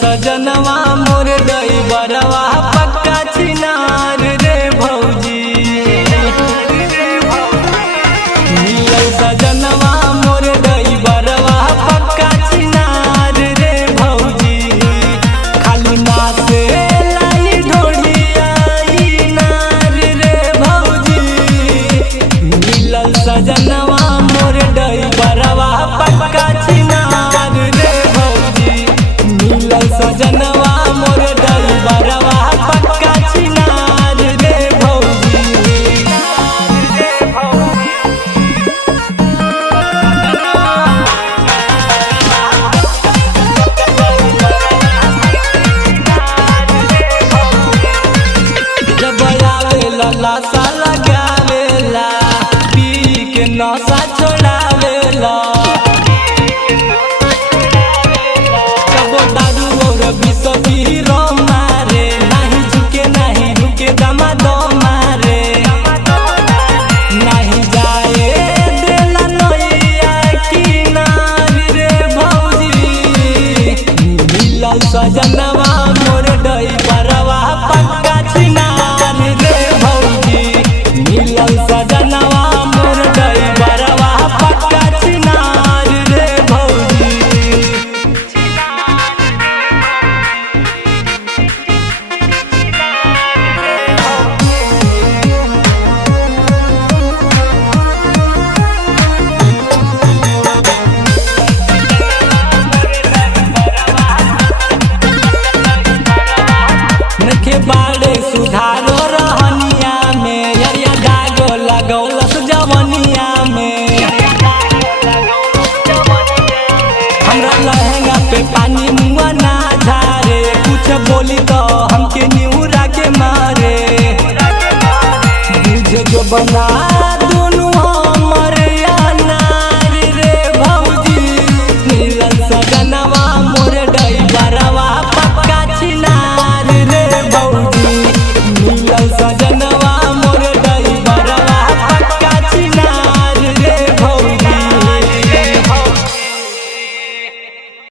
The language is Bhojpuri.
सजनवा मोर ड्राइवरवा पक्का छिनार रे भौजी। मिलल सजनवा मोर ड्राइवरवा पक्का छिनार रे भौजी। खाली नाचे लाई ढोलिया नार रे भौजी। मिलल सजनवा मोर ड्राइवरवा पक्का छिनार रे भौजी। मिलल सजनवा मोर ड्राइवरवा पक्का छिनार रे भौजी। जब आवेला लाशा लगावेला, पी के नशा छोड़ावेला। विश्व हीरो मारे, नहीं झुके नहीं रुके दमादम मारे। नहीं जाए देला नैया किनार रे भौजी। मिलल सजनवा मोर ड्राइवरवा पक्का छिनार रे भौजी। मिलल सजनवा मोर ड्राइवरवा पक्का छिनार रे भौजी। नखे बाड़े सुधारो रहनिया में, यरिया दागो लगौलस जवनिया में। हमरा लहंगा पे पानी मुआ ना झारे, कुछ बोली तो हमके निहुरा के मारे। बुझे जो बना